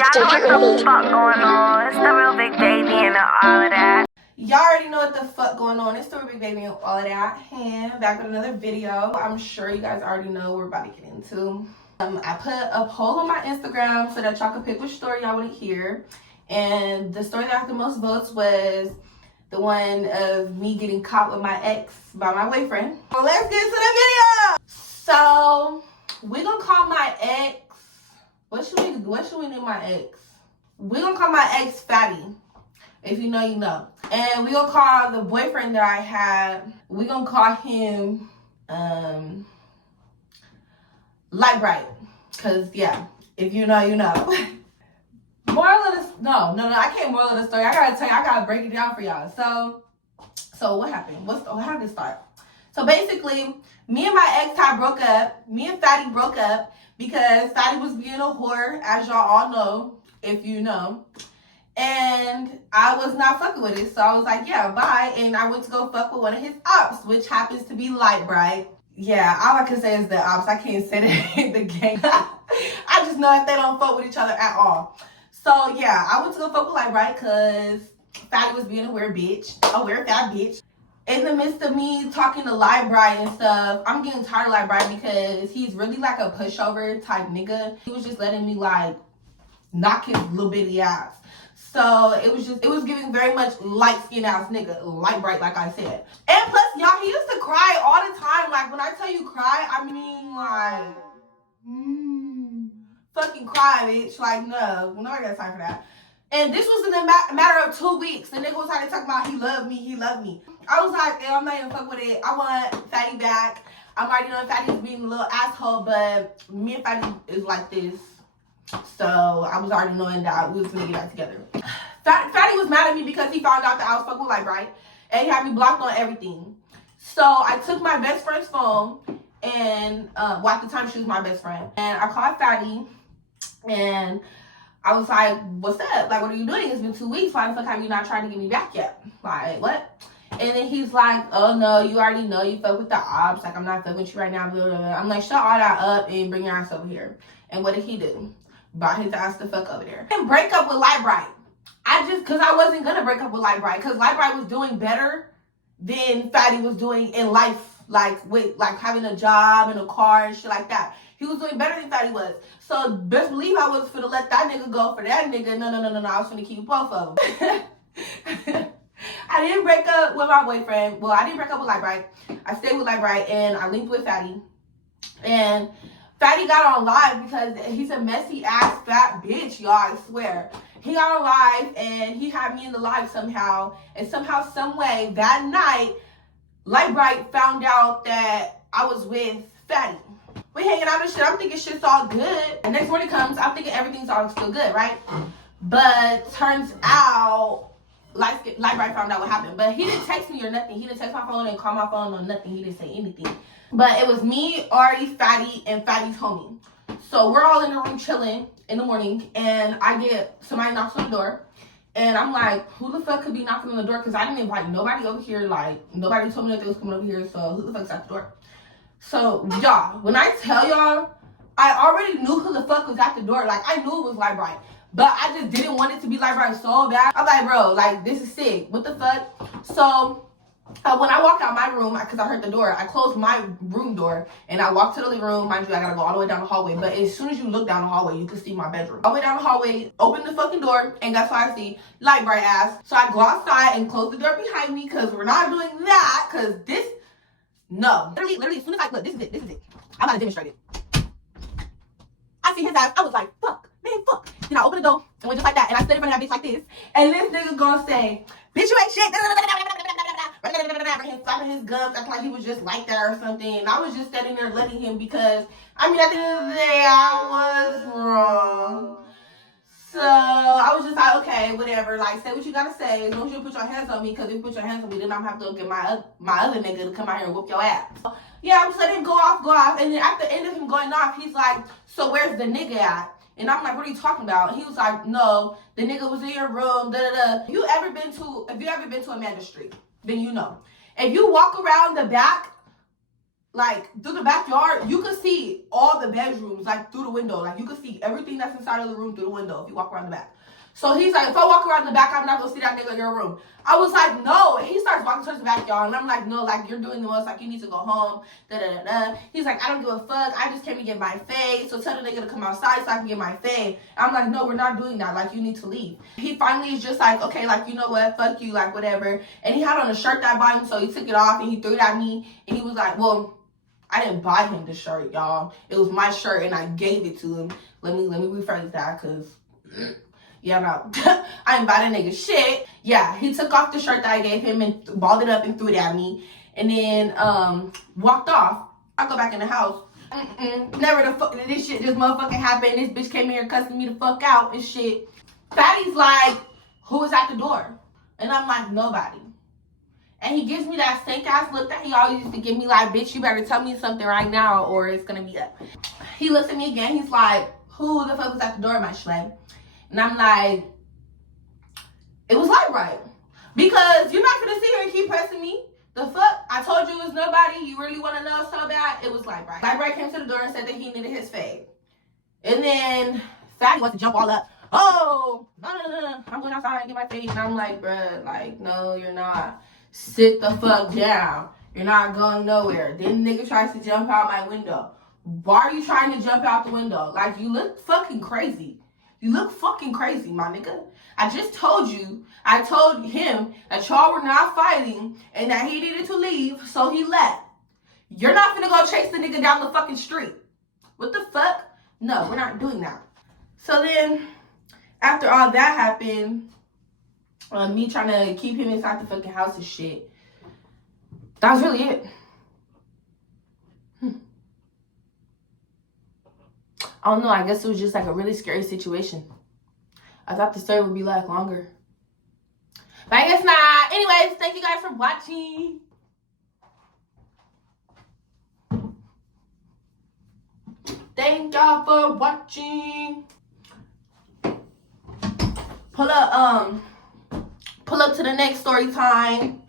Y'all know what the fuck going on. It's the real big baby and all of that. Y'all already know what the fuck going on. It's the real big baby and all of that. And back with another video. I'm sure you guys already know what we're about to get into. I put a poll on my Instagram so that y'all can pick which story y'all want to hear. And the story that got the most votes was the one of me getting caught with my ex by my boyfriend. So let's get to the video. So we're gonna call my ex. What should we name my ex? We're gonna call my ex Fatty. If you know, you know. And we're gonna call the boyfriend that I had, we're gonna call him Light Bright. Cause yeah, if you know, you know. Moral of the no, I can't moral of the story. I gotta tell you, I gotta break it down for y'all. So what happened? How did it start? So basically, me and my ex had broke up. Me and Fatty broke up because Fatty was being a whore, as y'all all know, if you know. And I was not fucking with it. So I was like, yeah, bye. And I went to go fuck with one of his ops, which happens to be Light Bright. Yeah, all I can say is the ops. I can't say that the gang. I just know that they don't fuck with each other at all. So yeah, I went to go fuck with Light Bright because Fatty was being a weird bitch. A weird fat bitch. In the midst of me talking to Light Bright and stuff, I'm getting tired of Light Bright because he's really like a pushover type nigga. He was just letting me like knock his little bitty ass. So it was giving very much light-skinned ass nigga, Light Bright, like I said. And plus, y'all, he used to cry all the time. Like, when I tell you cry, I mean, like, fucking cry, bitch. Like, no, nobody got time for that. And this was in a matter of 2 weeks. The nigga was trying to talk about he loved me. I was like, I'm not even fuck with it. I want Fatty back. I'm already knowing Fatty was being a little asshole, but me and Fatty is like this. So I was already knowing that we was gonna get that together. Fatty was mad at me because he found out that I was fucking with Light Bright, and he had me blocked on everything. So I took my best friend's phone, and well, at the time she was my best friend, and I called Fatty, and I was like, "What's up? Like, what are you doing? It's been 2 weeks. Why the fuck have you not tried to get me back yet? Like, what?" And then he's like, "Oh no, you already know you fuck with the ops. Like, I'm not fucking with you right now." Blah, blah, blah. I'm like, "Shut all that up and bring your ass over here." And what did he do? Brought his ass the fuck over there. And break up with Light Bright. Cause I wasn't gonna break up with Light Bright, cause Light Bright was doing better than Fatty was doing in life, like with like having a job and a car and shit like that. He was doing better than Fatty was. So best believe I was finna let that nigga go for that nigga. No. I was finna keep both of them. I didn't break up with my boyfriend. Well, I didn't break up with Light Bright. I stayed with Light Bright and I linked with Fatty. And Fatty got on live because he's a messy ass fat bitch, y'all, I swear. He got on live and he had me in the live somehow. And somehow, some way, that night, Light Bright found out that I was with Fatty. We hanging out and shit. I'm thinking shit's all good. The next morning comes, I'm thinking everything's all still good, right? But turns out, Light Bright found out what happened. But he didn't text me or nothing. He didn't text my phone and call my phone or nothing. He didn't say anything. But it was me, Ari, Fatty, and Fatty's homie. So we're all in the room chilling in the morning, and I get somebody knocks on the door, and I'm like, who the fuck could be knocking on the door? Because I didn't invite nobody over here. Like, nobody told me that they was coming over here, so who the fuck's at the door? So, y'all, when I tell y'all, I already knew who the fuck was at the door. Like, I knew it was Light Bright, but I just didn't want it to be Light Bright so bad. I'm like, bro, like, this is sick. What the fuck? So when I walked out my room, because I heard the door, I closed my room door and I walked to the living room. Mind you, I gotta go all the way down the hallway. But as soon as you look down the hallway, you can see my bedroom. All the way down the hallway, open the fucking door, and guess what I see? Light Bright ass. So I go outside and close the door behind me because we're not doing that. Because this, no. Literally, as soon as I look, this is it. I'm about to demonstrate it. I see his ass. I was like, fuck, man, fuck. Then I opened the door and went just like that. And I stood in front of that bitch like this. And this nigga gonna say, bitch, you ain't shit. Him flapping his gums, acting like he was just like that or something. And I was just standing there letting him because, I mean, at the end of the day, I was wrong. So I was just like, okay, whatever. Like, say what you gotta say. As long as you put your hands on me, because if you put your hands on me, then I'm gonna have to go get my other nigga to come out here and whoop your ass. So, yeah, I'm just letting him go off. And then at the end of him going off, he's like, so where's the nigga at? And I'm like, what are you talking about? And he was like, no, the nigga was in your room, If you ever been to Amanda Street, then you know. If you walk around the back like through the backyard, you could see all the bedrooms like through the window. Like you could see everything that's inside of the room through the window if you walk around the back. So he's like, if I walk around the back, I'm not gonna see that nigga in your room. I was like, no. And he starts walking towards the backyard, and I'm like, no, like you're doing the most. Like you need to go home. Da da da da. He's like, I don't give a fuck. I just came to get my fade. So tell the nigga to come outside so I can get my fade. I'm like, no, we're not doing that. Like you need to leave. He finally is just like, okay, like you know what? Fuck you, like whatever. And he had on a shirt that bought him, so he took it off and he threw it at me. And he was like, well, I didn't buy him the shirt, y'all. It was my shirt and I gave it to him. Let me rephrase that, cause yeah, no. I didn't buy the nigga shit. Yeah, he took off the shirt that I gave him and balled it up and threw it at me. And then walked off. I go back in the house. Never the fuck this shit just motherfucking happened. This bitch came here cussing me the fuck out and shit. Fatty's like, who is at the door? And I'm like, nobody. And he gives me that stank ass look that he always used to give me, like, bitch, you better tell me something right now or it's gonna be up. He looks at me again, he's like, who the fuck was at the door, my schley? And I'm like, it was like right. Because you're not gonna sit here and keep pressing me. The fuck? I told you it was nobody. You really wanna know so bad? It was like right. Like right came to the door and said that he needed his fade. And then Fatty wants to jump all up. Oh, no, I'm going outside and get my fade. And I'm like, bruh, like, no, you're not. Sit the fuck down. You're not going nowhere. Then nigga tries to jump out my window. Why are you trying to jump out the window? Like, you look fucking crazy. You look fucking crazy, my nigga. I just told you, I told him that y'all were not fighting and that he needed to leave, so he left. You're not gonna go chase the nigga down the fucking street. What the fuck? No, we're not doing that. So then, after all that happened, me trying to keep him inside the fucking house and shit, that was really it. I don't know, I guess it was just like a really scary situation. I thought the story would be like longer. But I guess not. Anyways, thank you guys for watching. Thank y'all for watching. Pull up to the next story time.